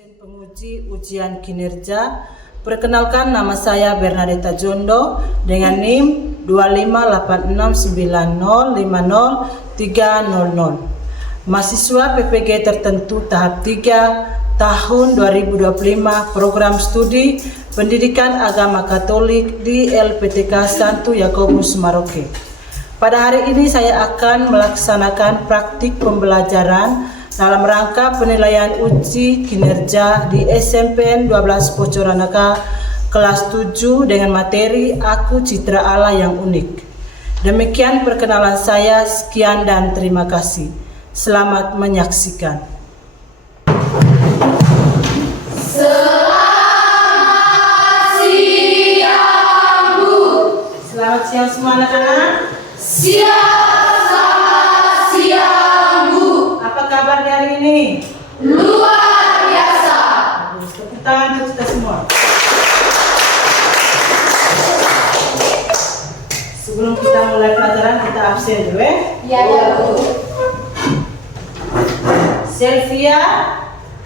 Dosen penguji ujian kinerja. Perkenalkan, nama saya Bernadetta Jondo dengan NIM 25869050300. Mahasiswa PPG tertentu tahap 3 tahun 2025 program studi Pendidikan Agama Katolik di LPTK Santo Yakobus Maroke. Pada hari ini saya akan melaksanakan praktik pembelajaran dalam rangka penilaian uji kinerja di SMPN 12 Pocoranaka kelas 7 dengan materi Aku Citra Allah yang Unik. Demikian perkenalan saya, sekian dan terima kasih. Selamat menyaksikan. Selamat siang, Bu. Selamat siang semua anak-anak. Selamat siang, Bu. Apa kabar di hari ini? Luar biasa. Tepuk tangan untuk kita semua. Sebelum kita mulai pelajaran, kita absen dulu ya. Ya, Bu. Selvia,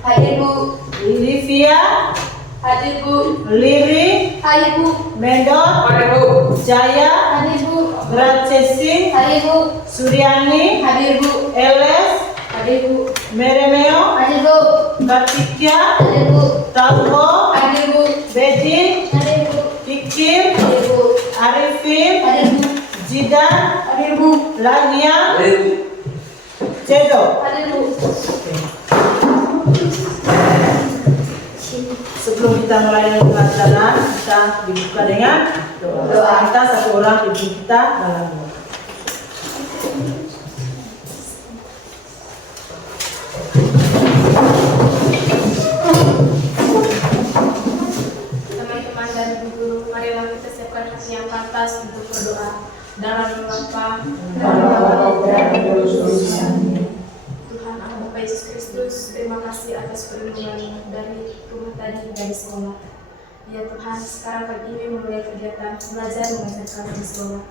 Hadir, Bu. Livia, Hadir, Bu. Liri, Hadir, Bu. Mendot, Hadir, Bu. Jaya, Hadir, Bu. Gracesi, Hadir, Bu. Suryani, Hadir, Bu. Eles, Hadir, Bu. Meremeo, Hadir, Bu. Kartikia, Hadir, Bu. Tauho, Hadir, Bu. Bedi, Hadir, Bu. Fikir, Hadir, Bu. Arifin, Hadir, Bu. Jidan, Hadir, Bu. Lania, Cedo. Hadir, Bu. Sebelum kita mulai pelajaran, kita dibuka dengan doa. Kita satu orang ibu kita dalam doa. Teman-teman dan guru, marilah kita siapkan hati yang pantas untuk berdoa. Dalam nama Bapa, Tuhan Allah Bapa Yesus Kristus, terima kasih atas perlindungan dari rumah tadi dari sekolah. Ya Tuhan, sekarang pagi ini memulai kegiatan belajar mengajar kami di sekolah.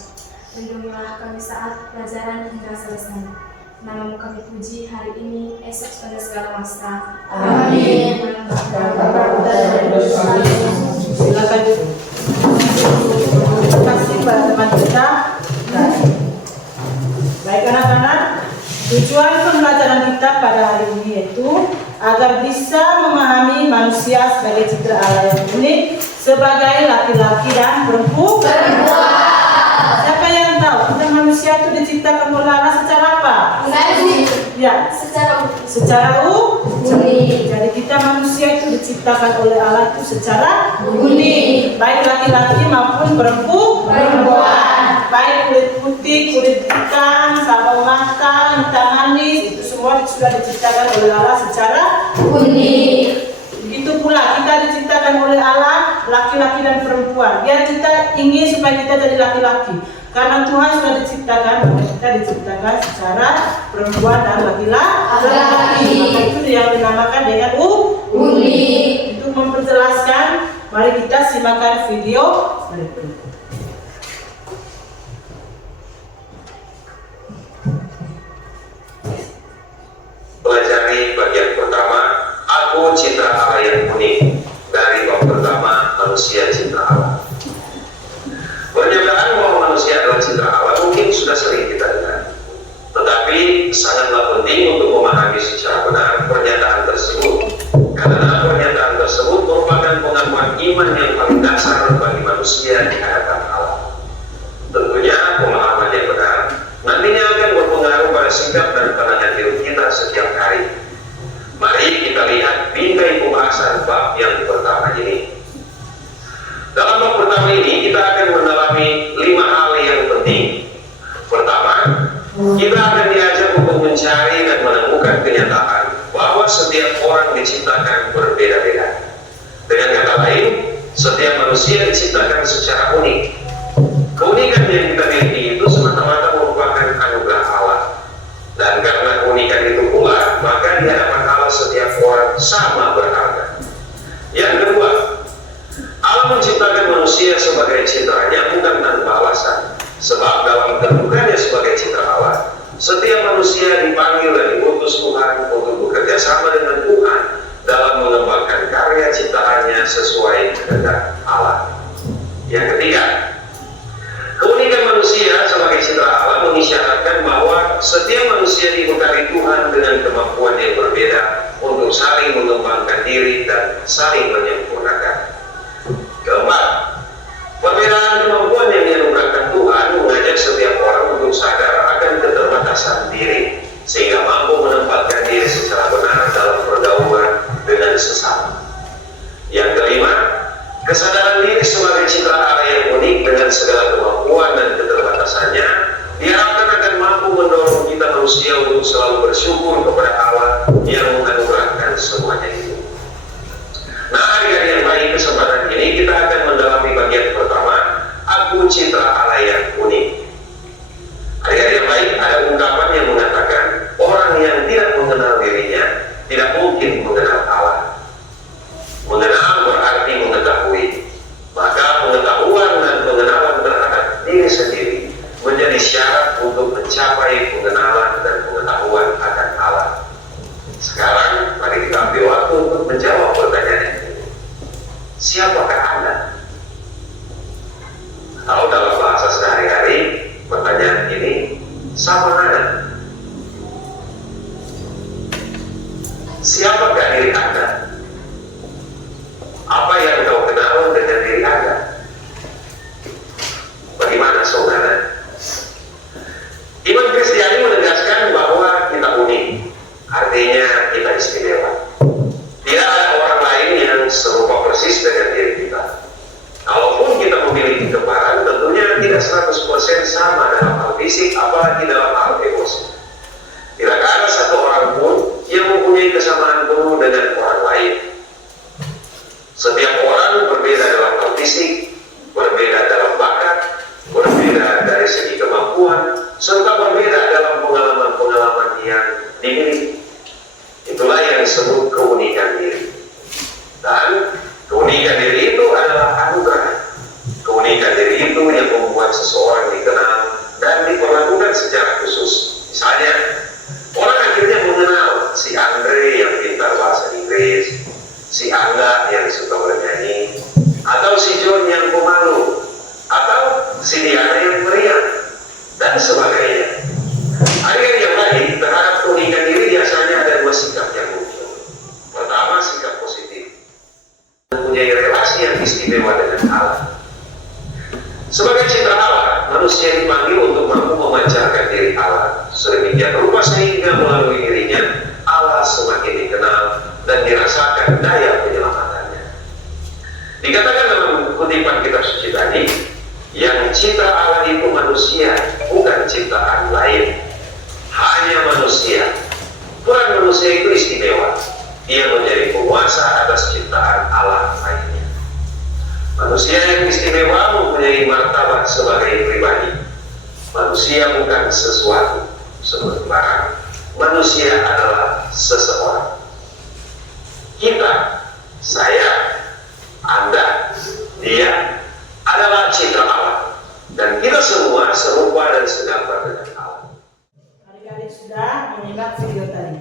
Lindungilah kami saat pelajaran hingga selesai. Namamu kami puji hari ini, esok pada segala masa. Amin. Silakan. Terima kasih pada teman kita. Baik anak-anak, tujuan pembelajaran kita pada hari ini yaitu agar bisa memahami manusia sebagai citra Allah yang unik, sebagai laki-laki dan perempuan. Siapa yang tahu kita manusia itu diciptakan oleh Allah secara apa? Ya, secara unik. Jadi kita manusia itu diciptakan oleh Allah itu secara unik, baik laki-laki maupun perempuan. Baik kulit putih, kulit hitam, sawo matang, hitam manis, itu semua sudah diciptakan oleh Allah secara Unik. begitu pula kita diciptakan oleh Allah laki-laki dan perempuan. Biar kita ingin supaya kita jadi laki-laki. Karena Tuhan sudah diciptakan, maka kita diciptakan secara perempuan dan laki-laki. Maka itu yang dinamakan dengan Unik. Untuk memperjelaskan, mari kita simakkan video berikut. Pelajari bagian pertama, Aku Citra Allah yang Unik, dari bab pertama, Manusia Citra Allah. Pernyataan bahwa manusia adalah citra Allah mungkin sudah sering kita dengar, tetapi sangatlah penting untuk memahami secara benar pernyataan tersebut, karena pernyataan tersebut merupakan pengakuan iman yang paling dasar bagi manusia di hadapan Allah. Tentunya pemahaman yang benar nantinya akan berpengaruh pada sikap dan pandangan hidup kita setiap hari. Mari kita lihat bingkai pembahasan bab yang pertama ini. Dalam bab pertama ini kita akan mendalami 5 hal yang penting. Pertama, kita akan diajak untuk mencari dan menemukan kenyataan bahwa setiap orang diciptakan berbeda-beda. Dengan kata lain, setiap manusia diciptakan secara unik. Keunikan yang kita miliki itu semata-mata merupakan anugerah Allah. Dan karena keunikan itu pula, maka di hadapan Allah setiap orang sama berharga. Yang kedua, Allah menciptakan manusia sebagai citranya bukan tanpa alasan. Sebab dalam kedudukannya sebagai citra Allah, setiap manusia dipanggil dan diutus Tuhan untuk bekerja sama dengan Tuhan dalam mengembangkan kehidupannya sesuai kehendak Allah. Yang ketiga, keunikan manusia sebagai citra Allah mengisyaratkan bahwa setiap manusia dibekali Tuhan dengan kemampuan yang berbeda untuk saling mengembangkan diri dan saling menyempurnakan. Keempat, perbedaan kemampuan yang dianugerahkan Tuhan mengajak setiap orang untuk sadar akan keterbatasan diri, sehingga mampu menempatkan diri secara benar dalam pergaulan dengan sesama. Yang kelima, kesadaran diri sebagai citra Allah yang unik dengan segala kemampuan dan keterbatasannya diharapkan akan mampu mendorong kita manusia untuk selalu bersyukur kepada Allah yang menganugerahkan semuanya itu. Nah, hari-hari yang baik, kesempatan ini kita akan mendalami bagian pertama, aku citra Allah yang unik. Hari-hari yang baik ada ungkapan yang mengatakan orang yang tidak mengenal dirinya tidak mungkin mengenal Allah. Mengenal berarti mengetahui, maka pengetahuan dan pengenalan terhadap diri sendiri menjadi syarat untuk mencapai pengenalan dan pengetahuan akan Allah. Sekarang mari kita ambil waktu untuk menjawab pertanyaan ini. Siapakah Anda? Kalau dalam bahasa sehari-hari pertanyaan ini sama mana? Siapakah diri Anda? Apa yang kau kenal dengan diri Anda? Bagaimana saudara? Iman Kristiani menegaskan bahwa kita unik, artinya kita istimewa. Tidak ada orang lain yang serupa persis dengan diri kita. Kalaupun kita memiliki kembaran, tentunya tidak 100% sama dalam hal fisik, apalagi dalam hal emosi. Tidak ada satu orang pun yang mempunyai kesamaan penuh dengan orang lain. Setiap orang berbeda dalam hal fisik, berbeda dalam bakat, berbeda dari segi kemampuan, serta berbeda dalam pengalaman-pengalaman yang dimiliki. Itulah yang disebut keunikan diri. Dan keunikan diri itu adalah anugerah. Keunikan diri itu yang membuat seseorang dikenal dan diperlakukan secara khusus. Misalnya, orang akhirnya mengenal si Andre yang pintar bahasa Inggris, si Angga yang suka bernyanyi, atau si John yang pemalu, atau si Diana yang meriah, dan sebagainya. Hari-hari yang baik terhadap keunikan diri biasanya ada dua sikap yang muncul. Pertama, sikap positif, mempunyai relasi yang istimewa dengan Allah. Sebagai citra Allah, manusia dipanggil untuk mampu memancarkan diri Allah sedemikian rupa sehingga melalui dirinya Allah semakin dikenal dan dirasakan daya penyelamatannya. Dikatakan dalam kutipan kitab suci tadi, yang citra Allah itu manusia, bukan ciptaan lain. Hanya manusia. Peran manusia itu istimewa. Dia menjadi penguasa atas ciptaan Allah lainnya. Manusia yang istimewa mempunyai martabat sebagai pribadi. Manusia bukan sesuatu seperti barang. Manusia adalah seseorang. Kita, saya, Anda, dia adalah citra Allah. Dan kita semua serupa dan segambar dengan Allah. Adik-adik sudah menyimak video tadi.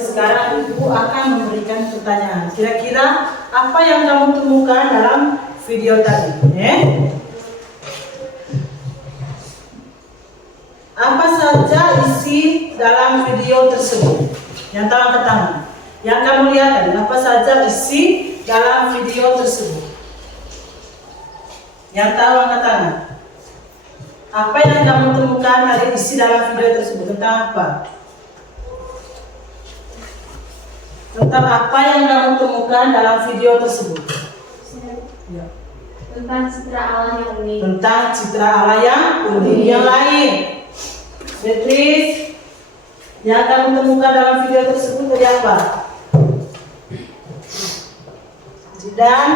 Sekarang Ibu akan memberikan pertanyaan. Kira-kira apa yang kamu temukan dalam video tadi? Apa saja isi dalam video tersebut? Yang tangan ke tangan. Yang kamu lihat tadi, apa saja isi dalam video tersebut? Yang tangan ke tangan. Apa yang kamu temukan tadi isi dalam video tersebut? Tentang apa? Tentang apa yang kamu temukan dalam video tersebut? Ya. Tentang citra Allah yang unik. Tentang citra Allah yang unik. Yang lain, Beatrice, yang kamu temukan dalam video tersebut tadi apa? Dan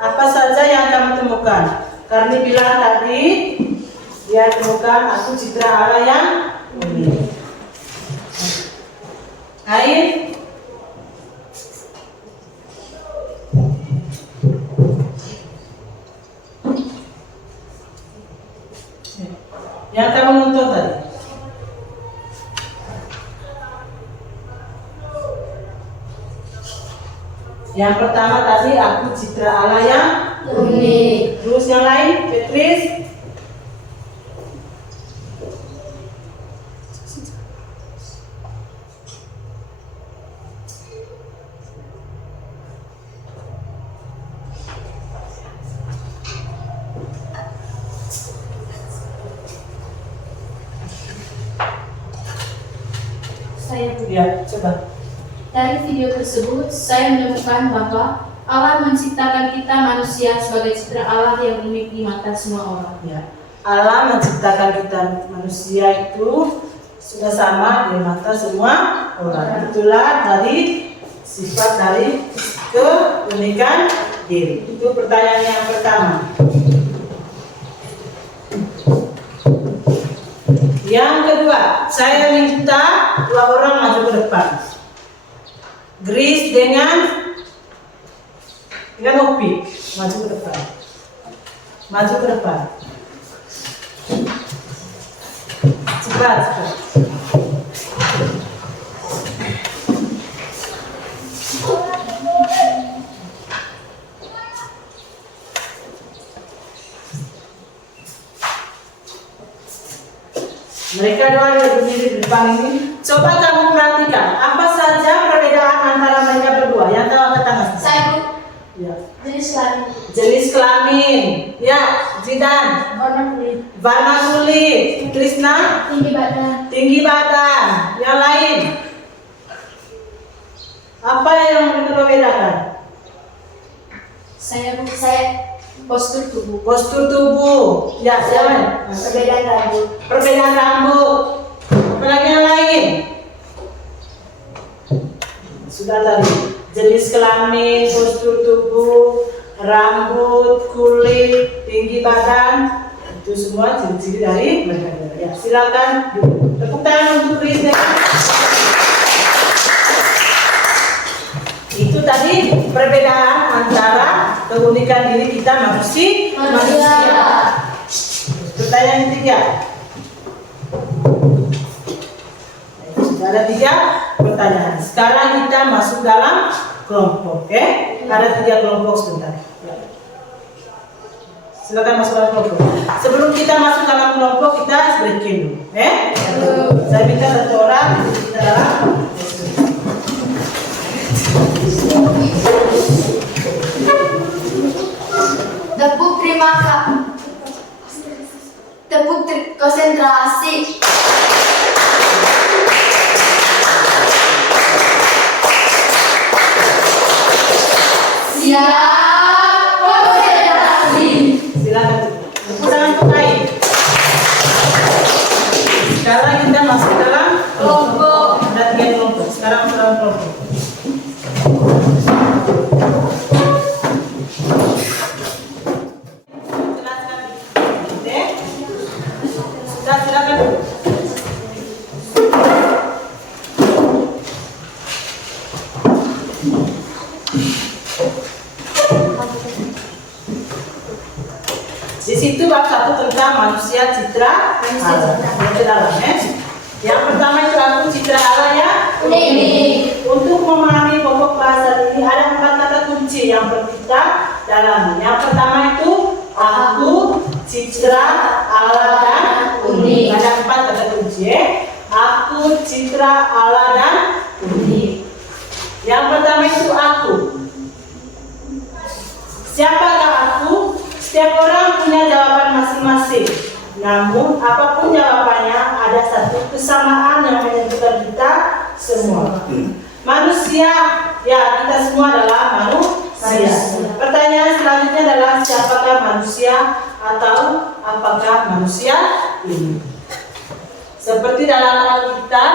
apa saja yang kamu temukan? Karni bilang tadi dia temukan aku citra Allah yang unik. Ain, yang kamu nonton tadi. Yang pertama tadi aku citra Allah yang unik. Terus yang lain, Petris. Saya Ya, coba. Dari video tersebut, saya menemukan bahwa Allah menciptakan kita manusia sebagai citra Allah yang unik di mata semua orang. Ya. Allah menciptakan kita manusia itu sudah sama di mata semua orang. Itulah dari sifat dari keunikan diri. Itu pertanyaan yang pertama. Yang kedua, saya minta dua orang maju ke depan. Grace dengan Opi maju ke depan. Maju ke depan. Cepat, cepat. Mereka dua yang berdiri di depan ini. Coba kamu perhatikan apa saja perbedaan antara mereka berdua. Yang tahu angkat tangan. Saya Ya. jenis kelamin, Jenis kelamin. Ya, Zidan. warna kulit, Warna kulit. Krisna. tinggi badan, Tinggi badan. Yang lain. Apa yang mereka bedakan? saya postur tubuh, Postur tubuh. Ya, siapa? perbedaan rambut, Perbedaan rambut. Apalagi yang lain? Sudah tadi. Jenis kelamin, postur tubuh, rambut, kulit, tinggi badan. Itu semua ciri-ciri dari mereka. Ya, silakan. Tepuk tangan untuk Chris. Itu tadi perbedaan antara keunikan diri kita manusia. Pertanyaan ketiga. Sudah ada 3 pertanyaan. Sekarang kita masuk dalam kelompok, oke? Ada 3 kelompok sebentar. Silakan masuk dalam kelompok. Sebelum kita masuk dalam kelompok, kita breaking dulu, Saya minta 1 orang kita dalam. tepuk konsentrasi. Siap konsentrasi. Silakan. Jangan pakai. Sekarang kita masuk dalam Kelompok. Ada 3 kelompok. Sekarang masuk dalam kelompok. Jelaskan. Oke? Sudah, silakan. Di situ bab 1 tentang manusia citra Allah. Yang dalam, Yang pertama itu aku citra Allah ya. Unik. Untuk memahami pokok bahasa ini ada 4 kata kunci yang perlu kita dalami. Yang pertama itu aku citra Allah dan unik. Ada 4 kata kunci. Aku citra Allah dan unik. Yang pertama itu aku. Siapakah aku? Setiap orang punya jawaban masing-masing. Namun, apapun jawabannya, ada satu kesamaan yang menyatukan kita semua. Manusia, ya kita semua adalah manusia. Pertanyaan selanjutnya adalah siapakah manusia atau apakah manusia ini? Seperti dalam Alkitab,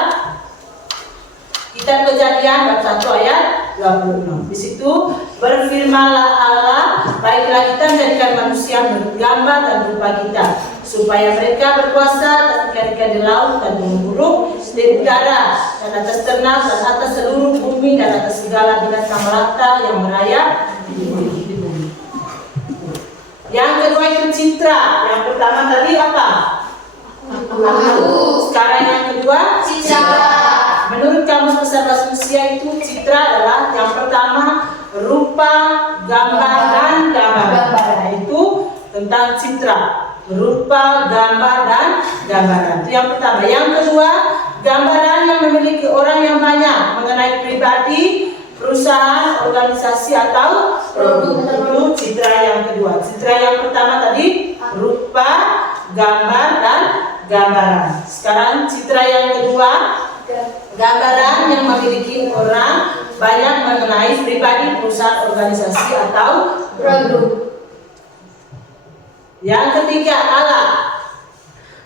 Kitab Kejadian bab 1 ayat 26. Di situ berfirmanlah Allah, baiklah kita menjadikan manusia menurut gambar dan rupa kita, supaya mereka berkuasa atas ikan-ikan di laut dan burung-burung di udara dan atas ternak dan atas seluruh bumi dan atas segala binatang melata yang merayap di bumi. Yang kedua itu citra. Yang pertama tadi apa? Aku. Sekarang yang kedua Citra. Menurut Kamus Besar Bahasa Indonesia itu citra adalah yang pertama rupa, gambar, dan gambaran. Itu tentang citra, rupa, gambar, dan gambaran. Itu yang pertama. Yang kedua, gambaran yang memiliki orang yang banyak mengenai pribadi, perusahaan, organisasi, atau produk. Itu citra yang kedua. Citra yang pertama tadi rupa, gambar, dan gambaran. Sekarang citra yang kedua, gambaran yang memiliki orang banyak mengenai pribadi, perusahaan, organisasi, atau produk. Yang ketiga, Allah.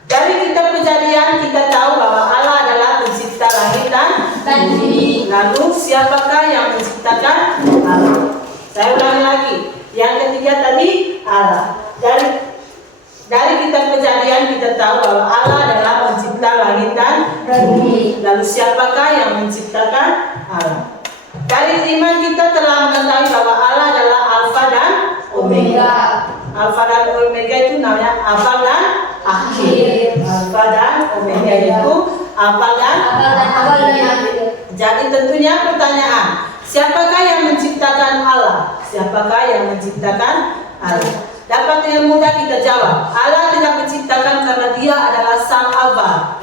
Dari kitab Kejadian kita tahu bahwa Allah adalah pencipta langit dan bumi. Lalu siapakah yang menciptakan Allah? Saya ulangi lagi. Yang ketiga tadi Allah. Dari kitab Kejadian kita tahu bahwa Allah adalah pencipta langit dan bumi. Lalu siapakah yang menciptakan Allah? Dari iman kita telah mengetahui bahwa Allah adalah Alfa dan Omega. Alfa dan Omega itu namanya awal dan akhir. Alfa dan Omega itu awal dan akhir. Jadi tentunya pertanyaan, siapakah yang menciptakan Allah? Siapakah yang menciptakan Allah? Dapat dengan mudah kita jawab, Allah tidak menciptakan karena Dia adalah Sang Aba.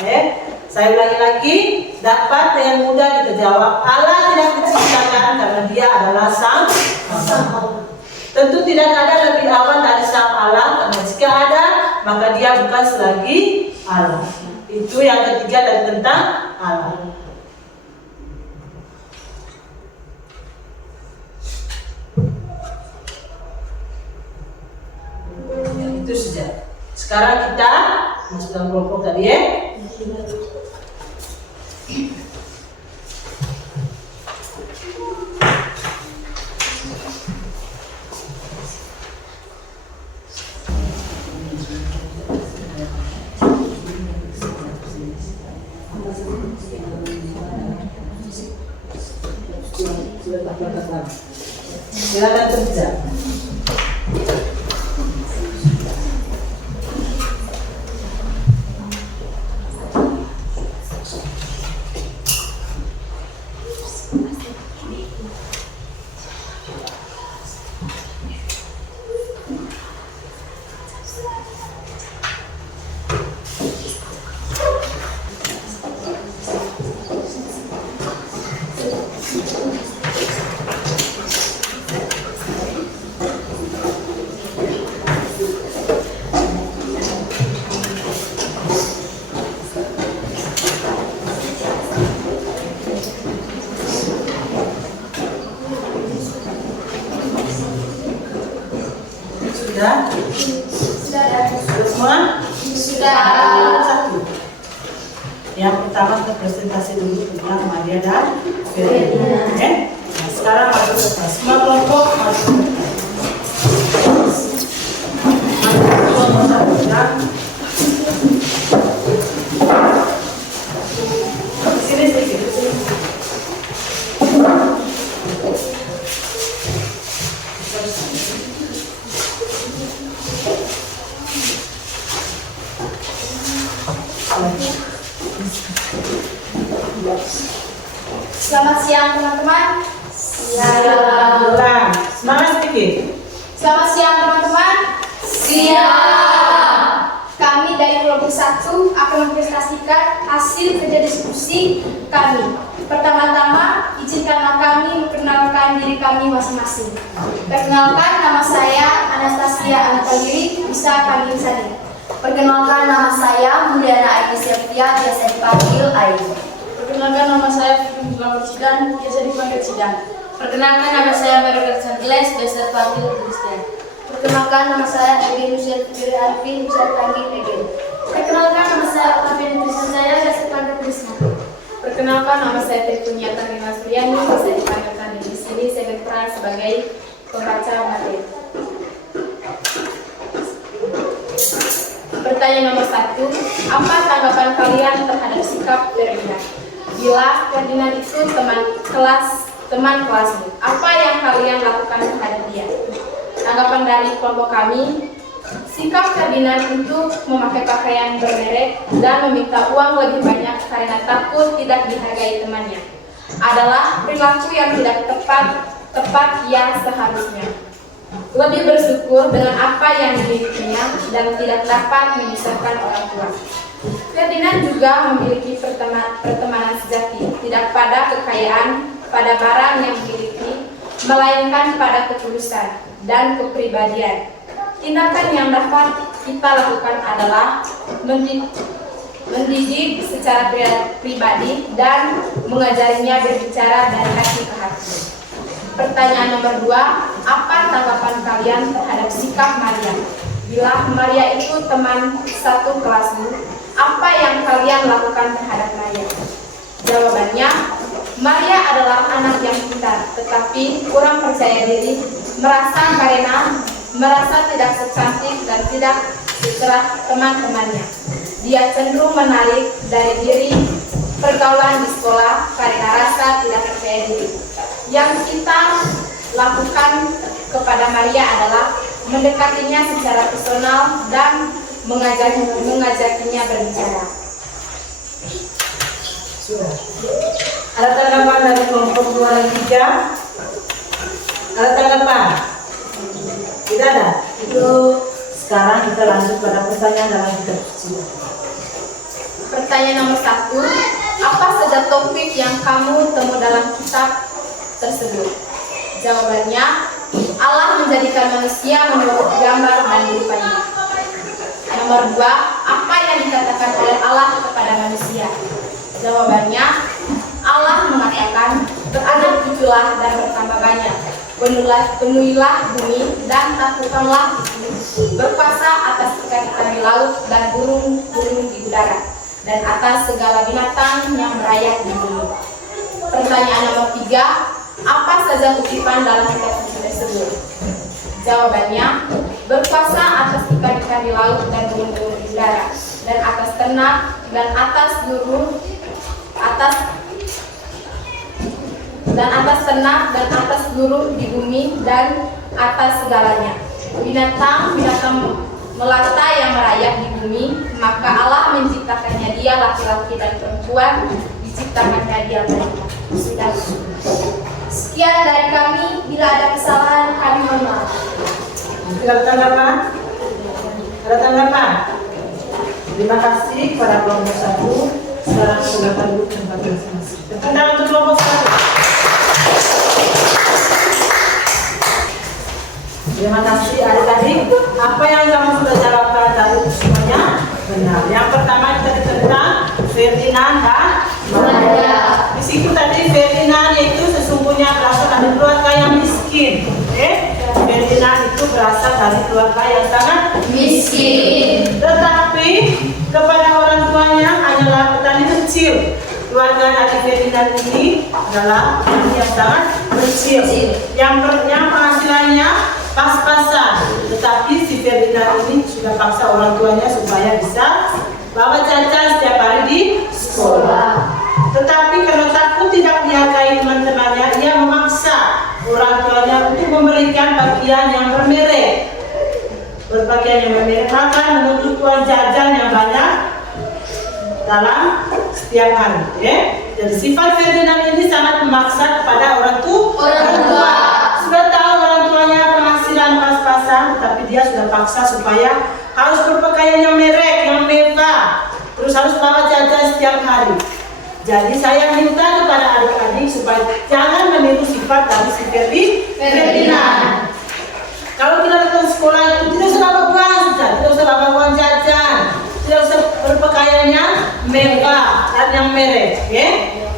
Saya ulangi lagi, dapat dengan mudah kita jawab, Allah tidak menciptakan karena Dia adalah Sang Aba. Tentu tidak ada lebih awal dari Sang Allah, karena jika ada, maka Dia bukan selagi Allah. Itu yang ketiga dari tentang Allah. Itu saja. Sekarang kita masuk dalam kelompok tadi ya. Silakan kerja. Semua? Sudah. Satu. Yang pertama kita presentasi dulu tentang Maria dan Ferdinand. Nah, sekarang masuk ke kelas. Semua kelompok masuk ke kelas. Sini sedikit. Selamat siang teman-teman. Siang. Semangat sedikit. Selamat siang teman-teman. Siang. Kami dari kelompok 1 akan mempresentasikan hasil kerja diskusi kami. Pertama-tama, izinkanlah kami memperkenalkan diri kami masing-masing. Perkenalkan, nama saya Anastasia Anatagiri, bisa panggil saja. Perkenalkan, nama saya Mulyana Aini Septia, biasa dipanggil Aini. Perkenalkan, nama saya Fikri Persidan, biasa dipanggil Sidan. Perkenalkan, nama saya Margaret Sangles, biasa dipanggil Christian. Perkenalkan, nama saya Egen Hussein Fikri Arifin, bisa dipanggil Egen. Perkenalkan, nama saya Octavia Nutrition, saya biasa dipanggil Krisna. Perkenalkan, nama saya Tepunya Tarina Suryani, bisa dipanggil Tani. Di sini saya berperan sebagai pembaca materi. Pertanyaan nomor 1, apa tanggapan kalian terhadap sikap Ferdinand? Bila Ferdinand itu teman kelasmu, apa yang kalian lakukan terhadap dia? Tanggapan dari kelompok kami, sikap Ferdinand untuk memakai pakaian bermerek dan meminta uang lebih banyak karena takut tidak dihargai temannya adalah perilaku yang tidak tepat tepat yang seharusnya. Lebih bersyukur dengan apa yang dimilikinya dan tidak dapat menyusahkan orang tua. Ferdinand juga memiliki pertemanan sejati, tidak pada kekayaan, pada barang yang dimiliki, melainkan pada ketulusan dan kepribadian. Tindakan yang dapat kita lakukan adalah mendidik secara pribadi dan mengajarinya berbicara dari hati ke hati. Pertanyaan nomor 2, apa tanggapan kalian terhadap sikap Maria? Bila Maria itu teman satu kelasmu, apa yang kalian lakukan terhadap Maria? Jawabannya, Maria adalah anak yang pintar, tetapi kurang percaya diri, merasa tidak secantik dan tidak secerah teman-temannya. Dia cenderung menarik dari diri pergaulan di sekolah karena rasa tidak percaya diri. Yang kita lakukan kepada Maria adalah mendekatinya secara personal dan mengajakinya berbicara. Ada tanggapan dari kelompok 2 dan 3? Ada tanggapan? Tidak ada? Itu sekarang kita lanjut pada pertanyaan dalam kitab suci. Pertanyaan nomor 1, apa saja topik yang kamu temu dalam kitab tersebut? Jawabannya, Allah menjadikan manusia menurut gambar dan rupanya. Nomor 2, apa yang dikatakan oleh Allah kepada manusia? Jawabannya, Allah mengatakan, beranak cuculah dan bertambah banyak, penuhilah bumi dan taklukkanlah itu, berkuasa atas ikan-ikan di laut dan burung-burung di udara, dan atas segala binatang yang merayap di bumi. Pertanyaan nomor 3, apa saja kutipan dalam kitab suci tersebut? Jawabannya, berkuasa atas ikan-ikan di laut dan burung-burung di udara, dan atas ternak dan atas seluruh di bumi dan atas segalanya. Binatang melata yang merayap di bumi, maka Allah menciptakannya dia laki-laki dan perempuan, diciptakannya dia mereka. Sudah. Sekian dari kami, bila ada kesalahan kami mohon maaf. Ada tanggapan? Ada tanggapan? Terima kasih kepada kelompok 1. Sekarang silakan duduk tempat masing-masing. Tepuk untuk kelompok 1. Terima kasih adik-adik. Apa yang kamu sudah jawabkan tadi semuanya benar. Yang pertama kita tentang Ferdinand dan Maria. Di situ tadi Ferdinand itu sesungguhnya berasal dari keluarga yang miskin. Ferdinand itu berasal dari keluarga yang sangat miskin. Tetapi kepada orang tuanya hanyalah petani kecil. Keluarga dari Ferdinand ini adalah petani yang sangat kecil. Yang penghasilannya pas-pasan, tetapi si Ferdinand ini sudah paksa orang tuanya supaya bisa bawa jajan setiap hari di sekolah. Tetapi karena takut tidak dihargai teman-temannya, ia memaksa orang tuanya untuk memberikan pakaian yang bermerek. Berpakaian yang bermerek akan menuntut uang jajan yang banyak dalam setiap hari. Jadi sifat Ferdinand ini sangat memaksa kepada orang tua. Sudah tahu orang tuanya penghasilan pas-pasan, tetapi dia sudah paksa supaya harus berpakaian yang merek, yang mewah, terus harus bawa jajan setiap hari. Jadi saya minta kepada adik-adik supaya jangan meniru sifat dari si Ferdinand. Kalau kita datang sekolah itu tidak usah bawa uang saja, tidak usah bawa uang jajan, tidak usah berpakaian yang mewah dan yang merek,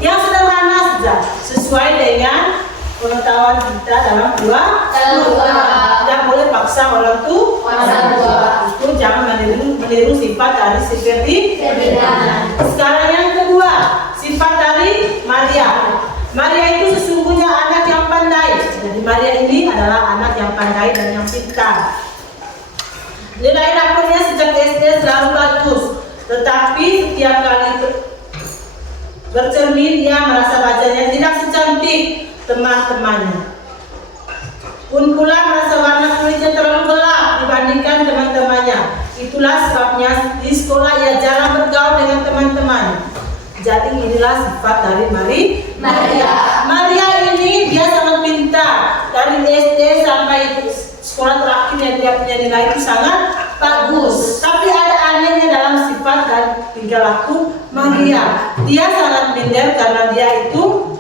yang sederhana saja, sesuai dengan pengetahuan kita dalam dua. Tidak boleh paksa orang tua. Itu jangan meniru sifat dari si Ferdinand. Sekarang yang kedua, sifat dari Maria. Maria itu sesungguhnya anak yang pandai. Jadi Maria ini adalah anak yang pandai dan yang pintar. Nilai rapotnya sejak SD selalu bagus, tetapi setiap kali bercermin dia merasa wajahnya tidak secantik teman-temannya. Pun pula merasa warna kulitnya terlalu gelap dibandingkan teman-temannya. Itulah sebabnya di sekolah ia jarang bergaul dengan teman-teman. Jadi inilah sifat dari Maria. Maria ini dia sangat pintar, dinilai itu sangat bagus. Tapi ada anehnya dalam sifat dan tingkah laku Maria. Dia sangat minder karena dia itu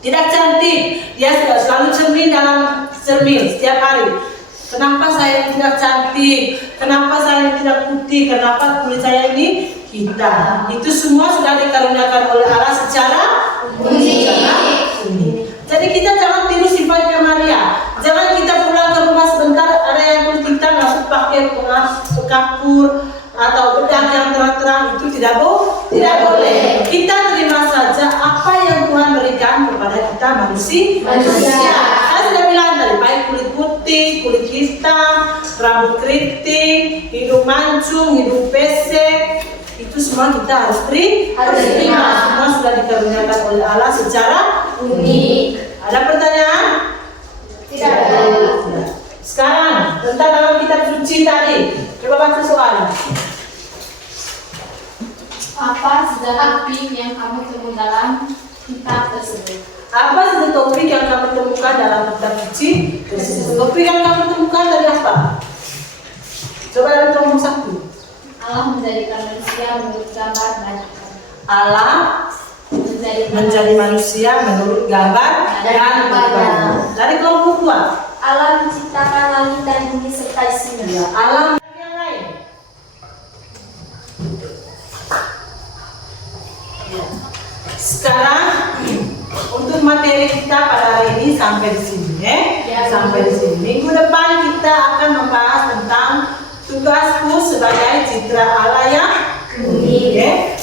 tidak cantik. Dia selalu cermin dalam cermin setiap hari. Kenapa saya tidak cantik? Kenapa saya tidak putih? Kenapa kulit saya ini hitam? Itu semua sudah dikaruniakan oleh Allah secara unik. Jadi kita jangan tiru sifatnya Maria. Jangan kita pulang ke rumah sebentar ada yang kulit hitam langsung pakai kapur atau bedak yang terang-terang, itu tidak boleh. Kita terima saja apa yang Tuhan berikan kepada kita manusia. Saya sudah bilang tadi, baik kulit putih, kulit hitam, rambut keriting, hidung mancung, hidung pesek, itu semua kita harus terima. Semua sudah dikaruniakan oleh Allah secara unik. Ada pertanyaan? Tidak ada. Sekarang tentang dalam kitab suci tadi, coba baca soal. Apa saudara topik yang kamu temukan dalam kitab tersebut? Apa saja topik yang kamu temukan dalam kitab suci tersebut? Topik yang kamu temukan dari apa? Coba dari kelompok 1. Allah menjadikan manusia menurut gambar dan Allah menjadi manusia menurut gambar dan rupanya. Dari kelompok 2. Allah menciptakan langit dan bumi serta isinya. Alam yang lain. Sekarang untuk materi kita pada hari ini sampai di sini, sampai di sini. Minggu depan kita akan membahas tentang tugasku sebagai citra Allah yang unik.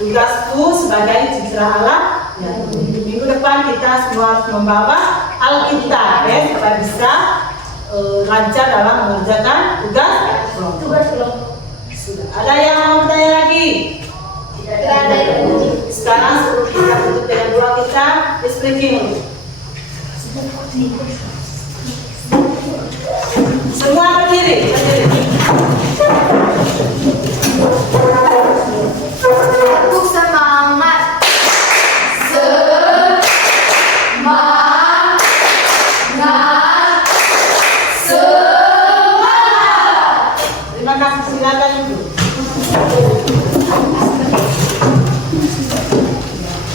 Tugasku sebagai citra Allah yang unik. Minggu depan kita semua harus membawa Alkitab, supaya bisa lancar dalam mengerjakan tugas kelompok. Sudah. Ada yang mau bertanya lagi? Tidak ada. Sekarang sebelum kita tutup dengan doa kita, speaking. Semua berdiri. Aku semangat. Terima kasih, silakan Ibu.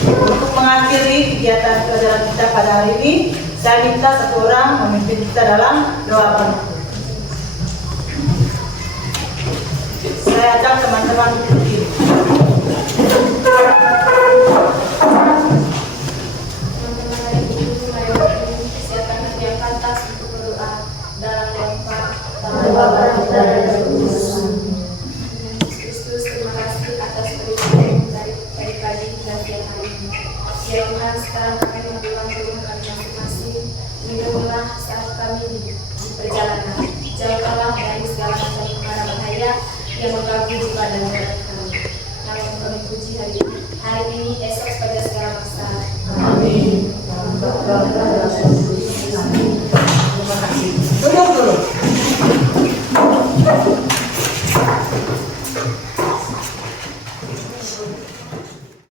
Untuk mengakhiri kegiatan pelajaran kita pada hari ini, saya minta satu orang memimpin kita dalam doa penutup. Saya ajak teman-teman untuk berdiri. Siapkan hati yang pantas untuk berdoa dalam lompat Yesus Kristus, terima kasih atas berikan dari pagi hingga siang hari ini. Ya Tuhan, sekarang kami mempulang ke rumah kami masing-masing. Lindungilah saat kami di perjalanan. Jauhkanlah dari segala macam perkara bahaya yang mengganggu jiwa dan badan kami. Nama kami puji hari ini, esok pada segala masa. Amin.